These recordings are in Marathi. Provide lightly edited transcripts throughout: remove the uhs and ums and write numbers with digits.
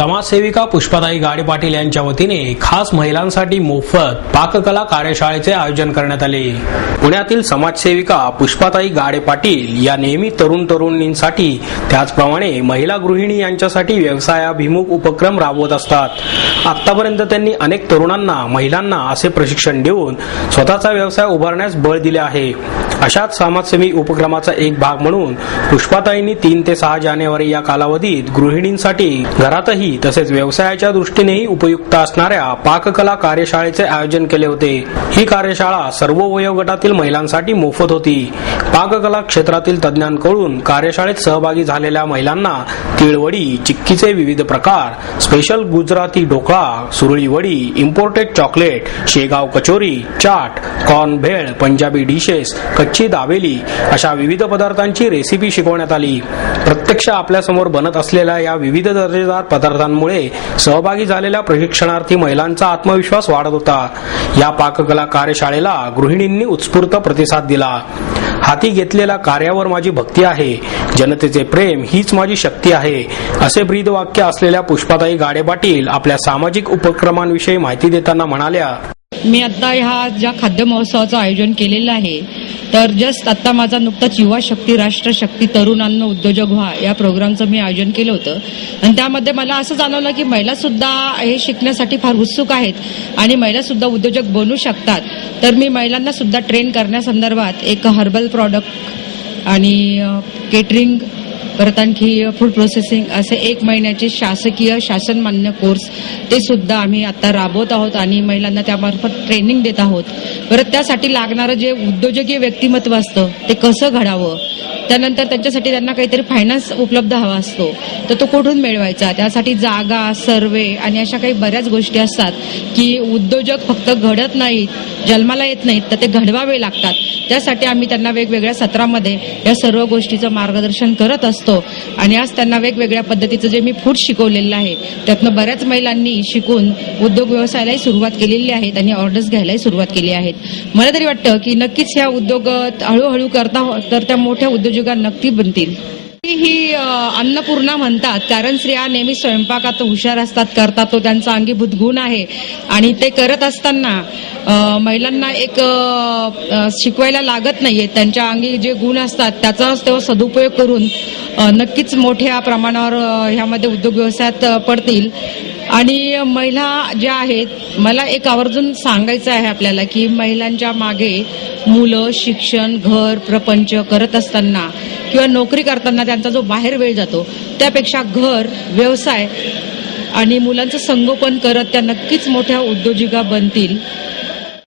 समाजसेविका पुष्पाताई गाडे पाटील यांच्या वतीने खास महिलांसाठी मोफत पाककला कार्यशाळेचे आयोजन करण्यात आले। पुण्यातील समाजसेविका पुष्पाताई गाडे पाटील या नेहमी तरुणींसाठी त्याचप्रमाणे महिला गृहिणी यांच्यासाठी व्यवसायाभिमुख उपक्रम राबवत असतात। आतापर्यंत त्यांनी अनेक तरुणांना महिलांना असे प्रशिक्षण देऊन स्वतःचा व्यवसाय उभारण्यास बळ दिले आहे। अशाच समाजसेवी उपक्रमाचा एक भाग म्हणून पुष्पाताईंनी 3 ते 6 जानेवारी या कालावधीत गृहिणींसाठी घरातही तसेच व्यवसायाच्या दृष्टीनेही उपयुक्त असणाऱ्या पाककला कार्यशाळेचे आयोजन केले होते। ही कार्यशाळा सर्व वयोगटातील महिलांसाठी मोफत होती। पाककला क्षेत्रातील तज्ञांकडून कार्यशाळेत सहभागी झालेल्या महिलांना तिळवडी, चिक्कीचे विविध प्रकार, स्पेशल गुजराती ढोकळा, सुरळी वडी, imported chocolate, Shegaon kachori, chaat, corn bhel, Punjabi dishes, kutchi dabeli अशा विविध पदार्थांची रेसिपी शिकवण्यात आली। प्रत्यक्ष आपल्या समोर बनत असलेल्या या विविध दर्जेदार पदार्थांमुळे सहभागी झालेल्या प्रशिक्षणार्थी महिलांचा आत्मविश्वास वाढत होता। या पाककला कार्यशाळेला गृहिणींनी उत्स्फूर्त प्रतिसाद दिला। हाती घेतलेल्या कार्यावर माझी भक्ती आहे, जनतेचे प्रेम हीच माझी शक्ती आहे, असे ब्रीद वाक्य असलेल्या पुष्पाताई गाडे पाटील आपल्या सामाजिक उपक्रमांविषयी माहिती देताना म्हणाल्या, मी आता ह्या ज्या खाद्य महोत्सवाचं आयोजन केलेलं आहे तर जस्ट आता माझा नुकताच युवा शक्ती, राष्ट्रशक्ती, तरुणांना उद्योजक व्हा या प्रोग्रामचं मी आयोजन केलं होतं आणि त्यामध्ये मला असं जाणवलं की महिला सुद्धा हे शिकण्यासाठी फार उत्सुक आहेत आणि महिला सुद्धा उद्योजक बनू शकतात। तर मी महिलांना सुद्धा ट्रेन करण्यासंदर्भात एक हर्बल प्रॉडक्ट आणि केटरिंग, परत आणखी फूड प्रोसेसिंग असे 1 महिन्याचे शासकीय शासनमान्य कोर्स ते सुद्धा आम्ही आता राबवत आहोत आणि महिलांना त्यामार्फत ट्रेनिंग देत आहोत। परत त्यासाठी लागणारं जे उद्योजकीय व्यक्तिमत्व असतं ते कसं घडावं, त्यानंतर त्यांच्यासाठी त्यांना काहीतरी फायनान्स उपलब्ध हवा असतो तर तो कुठून मिळवायचा, त्यासाठी जागा, सर्वे आणि अशा काही बऱ्याच गोष्टी असतात की उद्योजक फक्त घडत नाहीत, जन्माला येत नाहीत, तर ते घडवावे लागतात। त्यासाठी आम्ही त्यांना वेगवेगळ्या सत्रामध्ये या सर्व गोष्टीचं मार्गदर्शन करत असतो आणि आज त्यांना वेगवेगळ्या पद्धतीचं जे मी फूड शिकवलेलं आहे त्यातनं बऱ्याच महिलांनी शिकून उद्योग व्यवसायालाही सुरुवात केलेली आहे आणि ऑर्डर्स घ्यायलाही सुरुवात केली आहे। मला तरी वाटतं की नक्कीच ह्या उद्योग हळूहळू करता तर त्या मोठ्या उद्योजका नक्की बनतील। ही अन्नपूर्णा म्हणतात कारण स्त्रिया नेहमी स्वयंपाकात हुशार असतात, करतात, तो त्यांचा अंगीभूत गुण आहे आणि ते करत असताना महिलांना एक शिकवायला लागत नाहीये, त्यांच्या अंगी जे गुण असतात त्याचा तेव्हा सदुपयोग करून नक्कीच मोठ्या प्रमाणावर ह्यामध्ये उद्योग व्यवसायात पडतील। आणि महिला ज्या आहेत, मला एक आवर्जून सांगायचं आहे आपल्याला की महिलांच्या मागे मुलं, शिक्षण, घर, प्रपंच करत असताना किंवा नोकरी करताना त्यांचा जो बाहेर वेळ जातो त्यापेक्षा घर, व्यवसाय आणि मुलांचं संगोपन करत त्या नक्कीच मोठ्या उद्योजिका बनतील।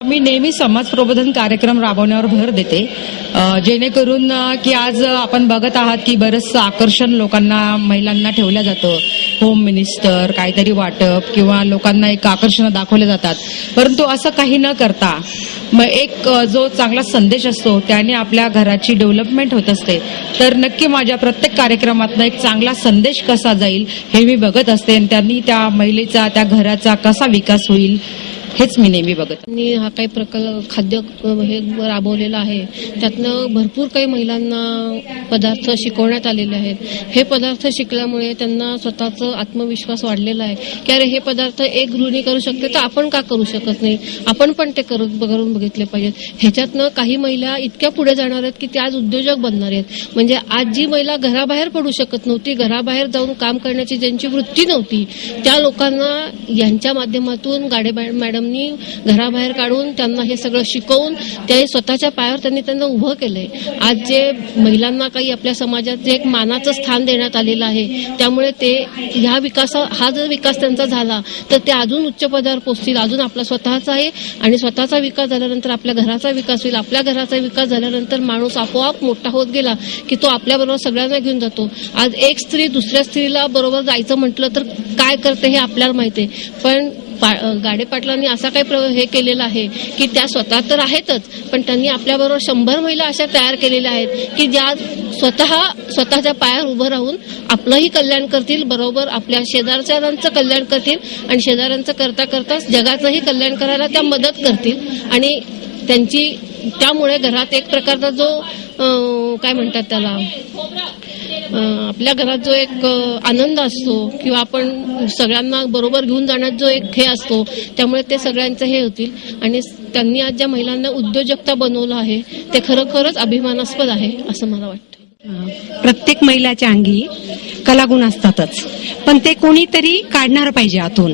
मी नेहमी समाज प्रबोधन कार्यक्रम राबवण्यावर भर देते जेणेकरून की आज आपण बघत आहात की बरंचसं आकर्षण लोकांना, महिलांना ठेवलं जातं, होम मिनिस्टर, काहीतरी वाटप किंवा लोकांना एक आकर्षण दाखवले जातात, परंतु असं काही न करता मग एक जो चांगला संदेश असतो त्याने आपल्या घराची डेव्हलपमेंट होत असते। तर नक्की माझ्या प्रत्येक कार्यक्रमातनं एक चांगला संदेश कसा जाईल हे मी बघत असते आणि त्यांनी त्या महिलेचा, त्या घराचा कसा विकास होईल हेच मी नेहमी बघत। आणि हा काही प्रकल्प खाद्य हे राबवलेला आहे त्यातनं भरपूर काही महिलांना पदार्थ शिकवण्यात आलेले आहेत। हे पदार्थ शिकल्यामुळे त्यांना स्वतःचा आत्मविश्वास वाढलेला आहे की अरे हे पदार्थ एक गृहिणी करू शकते तर आपण का करू शकत नाही, आपण पण ते करून बघितले पाहिजेत। ह्याच्यातनं काही महिला इतक्या पुढे जाणार आहेत की त्या आज उद्योजक बनणार आहेत। म्हणजे आज जी महिला घराबाहेर पडू शकत नव्हती, घराबाहेर जाऊन काम करण्याची ज्यांची वृत्ती नव्हती, त्या लोकांना यांच्या माध्यमातून गाडे मॅडम घराबाहेर काढून त्यांना हे सगळं शिकवून त्या स्वतःच्या पायावर त्यांना उभं केलंय। आज जे महिलांना काही आपल्या समाजात जे एक मानाचं स्थान देण्यात आलेलं आहे त्यामुळे ते हा जर विकास त्यांचा झाला तर ते अजून उच्च पदावर पोहोचतील, अजून आपला स्वतःचा आहे आणि स्वतःचा विकास झाल्यानंतर आपल्या घराचा विकास होईल। आपल्या घराचा विकास झाल्यानंतर माणूस आपोआप मोठा होत गेला की तो आपल्याबरोबर सगळ्यांना घेऊन जातो। आज एक स्त्री दुसऱ्या स्त्रीला बरोबर जायचं म्हटलं तर काय करते हे आपल्याला माहिती आहे, पण गाडे पाटलांनी असा काही हे केलेला आहे की त्या स्वतः तर आहेतच पण त्यांनी आपल्याबरोबर 100 महिला अशा तयार केलेल्या आहेत की ज्या स्वतःच्या पायावर उभं राहून आपलंही कल्याण करतील, बरोबर आपल्या शेजारच्यांचं कल्याण करतील आणि शेजाऱ्यांचं करता करताच जगाचंही कल्याण करायला त्या मदत करतील आणि त्यामुळे घरात एक प्रकारचा जो काय म्हणतात त्याला, आपल्या घरात जो एक आनंद असतो किंवा आपण सगळ्यांना बरोबर घेऊन जाण्यात जो एक हे असतो, त्यामुळे ते सगळ्यांचं हे होतील. आणि त्यांनी आज ज्या महिलांना उद्योजकता बनवलं आहे ते खरोखरच अभिमानास्पद आहे असं मला वाटतं. प्रत्येक महिलाच्या अंगी कलागुण असतातच, पण ते कोणीतरी काढणार पाहिजे आतून.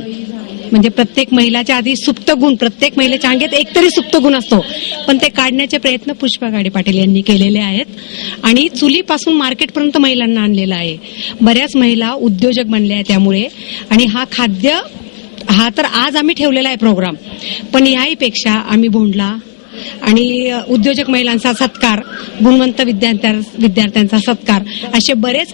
म्हणजे प्रत्येक महिलाच्या आधी सुप्त गुण, प्रत्येक महिलेच्या अंगात एकतरी सुप्त गुण असतो, पण ते काढण्याचे प्रयत्न पुष्पा गाडे पाटील यांनी केलेले आहेत. आणि चुलीपासून मार्केटपर्यंत महिलांना आणलेलं आहे. बऱ्याच महिला उद्योजक बनल्या आहेत त्यामुळे. आणि हा तर आज आम्ही ठेवलेला आहे प्रोग्राम, पण याहीपेक्षा आम्ही भोंडला आणि उद्योजक महिलांचा सत्कार, गुणवंत विद्यार्थ्यांचा सत्कार, असे बरेच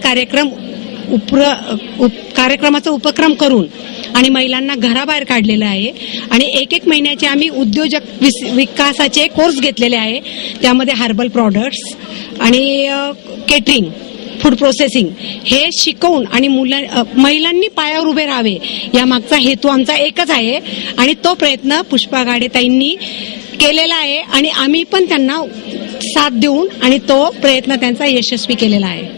कार्यक्रमाचा उपक्रम करून आणि महिलांना घराबाहेर काढलेलं आहे. आणि एक महिन्याचे आम्ही उद्योजक विकासाचे कोर्स घेतलेले आहे. त्यामध्ये हर्बल प्रॉडक्ट्स आणि केटरिंग, फूड प्रोसेसिंग हे शिकवून आणि महिलांनी पायावर उभे राहावे या मागचा हेतू आमचा एकच आहे. आणि तो प्रयत्न पुष्पा गाडे ताईंनी केलेला आहे आणि आम्ही पण त्यांना साथ देऊन आणि तो प्रयत्न त्यांचा यशस्वी केलेला आहे.